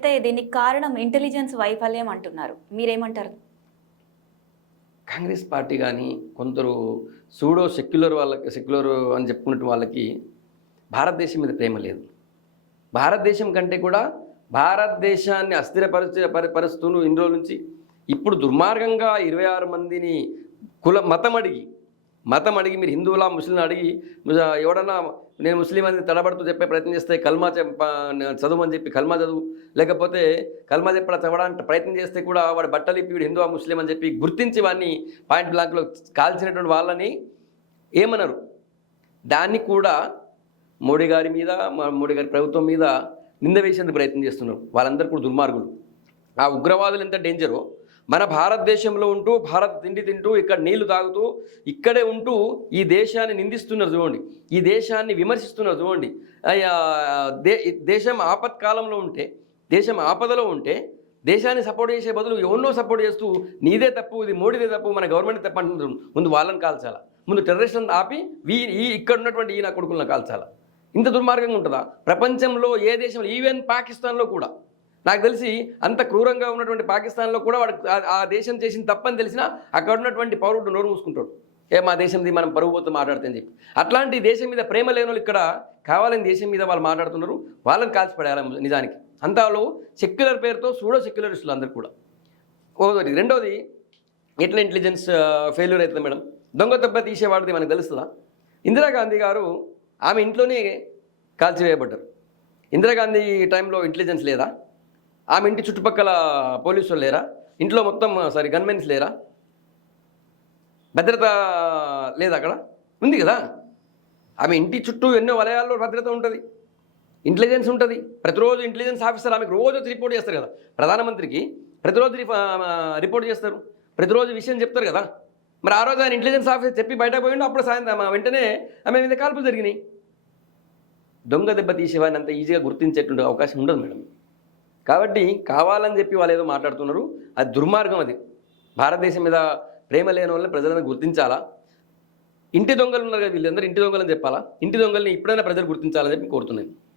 అయితే దీనికి కారణం ఇంటెలిజెన్స్ వైఫల్యం అంటున్నారు. మీరేమంటారు? కాంగ్రెస్ పార్టీ కానీ కొందరు సూడో సెక్యులర్ అని చెప్పుకున్న వాళ్ళకి భారతదేశం మీద ప్రేమ లేదు. భారతదేశం కంటే కూడా భారతదేశాన్ని పరుస్తూ ఇన్ని రోజుల నుంచి ఇప్పుడు దుర్మార్గంగా 26 మందిని మతం అడిగి మీరు హిందువులా ముస్లింలు అడిగి ఎవడన్నా నేను ముస్లిం అని తడబడుతూ చెప్పే ప్రయత్నం చేస్తే కల్మా చదువు చెప్పి కల్మా చదువు, లేకపోతే కల్మా చదవడానికి ప్రయత్నం చేస్తే కూడా వాడు బట్టలు ఇప్పి వీడు హిందువా ముస్లిం అని చెప్పి గుర్తించి వాడిని పాయింట్ బ్లాంక్లో కాల్చినటువంటి వాళ్ళని ఏమన్నారు? దాన్ని కూడా మోడీ గారి ప్రభుత్వం మీద నింద వేసేందుకు ప్రయత్నం చేస్తున్నారు. వాళ్ళందరూ కూడా దుర్మార్గులు. ఆ ఉగ్రవాదులు ఎంత డేంజరో మన భారతదేశంలో ఉంటూ భారత్ తిండి తింటూ ఇక్కడ నీళ్లు తాగుతూ ఇక్కడే ఉంటూ ఈ దేశాన్ని నిందిస్తున్నారు చూడండి, ఈ దేశాన్ని విమర్శిస్తున్నారు చూడండి. దేశం ఆపత్కాలంలో ఉంటే, దేశం ఆపదలో ఉంటే దేశాన్ని సపోర్ట్ చేసే బదులు ఎవరినో సపోర్ట్ చేస్తూ నీదే తప్పు, ఇది మోడీదే తప్పు, మన గవర్నమెంట్ తప్పు అంటున్నారు. ముందు వాళ్ళని కాల్చాలా, ముందు టెర్రరిస్టులను ఆపి ఇక్కడ ఉన్నటువంటి ఈ నా కొడుకులను కాల్చాలా. ఇంత దుర్మార్గంగా ఉంటుందా ప్రపంచంలో ఏ దేశంలో? ఈవెన్ పాకిస్తాన్లో కూడా నాకు తెలిసి అంత క్రూరంగా ఉన్నటువంటి పాకిస్తాన్లో కూడా వాడు ఆ దేశం చేసిన తప్పని తెలిసినా అక్కడ ఉన్నటువంటి పౌరుడు నోరు మూసుకుంటాడు. మా దేశంది మనం పరుగు పోతూ మాట్లాడుతుందని చెప్పి. అట్లాంటి దేశం మీద ప్రేమ లేని వాళ్ళు ఇక్కడ కావాలని దేశం మీద వాళ్ళు మాట్లాడుతున్నారు. వాళ్ళని కాల్చిపడేయాలి నిజానికి. అంతా వాళ్ళు సెక్యులర్ పేరుతో సూడో సెక్యులరిస్టులు అందరు కూడా. ఒకటి. రెండోది, ఎట్లా ఇంటెలిజెన్స్ ఫెయిల్యూర్ అవుతుంది మేడం? దొంగ దెబ్బ తీసేవాడిది మనకు తెలుస్తుందా? ఇందిరాగాంధీ గారు ఆమె ఇంట్లోనే కాల్చివేయబడ్డారు. ఇందిరాగాంధీ టైంలో ఇంటెలిజెన్స్ లేదా? ఆమె ఇంటి చుట్టుపక్కల పోలీసులు లేరా? ఇంట్లో మొత్తం గన్మెన్స్ లేరా? భద్రత లేదా? అక్కడ ఉంది కదా. ఆమె ఇంటి చుట్టూ ఎన్నో వలయాల్లో భద్రత ఉంటుంది, ఇంటెలిజెన్స్ ఉంటుంది. ప్రతిరోజు ఇంటెలిజెన్స్ ఆఫీసర్ ఆమెకు రోజు రిపోర్ట్ చేస్తారు కదా. ప్రధానమంత్రికి ప్రతిరోజు రిపోర్ట్ చేస్తారు, ప్రతిరోజు విషయం చెప్తారు కదా. మరి ఆ రోజు ఆయన ఇంటెలిజెన్స్ ఆఫీసర్ చెప్పి బయటకు పోయిండు, అప్పుడు సాయంత్రం వెంటనే ఆమె మీద కాల్పులు జరిగినాయి. దొంగ దెబ్బ తీసేవాడిని అంత ఈజీగా గుర్తించేటువంటి అవకాశం ఉండదు మేడం. కాబట్టి కావాలని చెప్పి వాళ్ళు ఏదో మాట్లాడుతున్నారు, అది దుర్మార్గం. అది భారతదేశం మీద ప్రేమ లేని వాళ్ళని ప్రజలను గుర్తించాలా? ఇంటి దొంగలు ఉన్నారు కదా, వీళ్ళందరూ ఇంటి దొంగలని చెప్పాలా? ఇంటి దొంగల్ని ఇప్పుడైనా ప్రజలు గుర్తించాలని చెప్పి కోరుతున్నాను.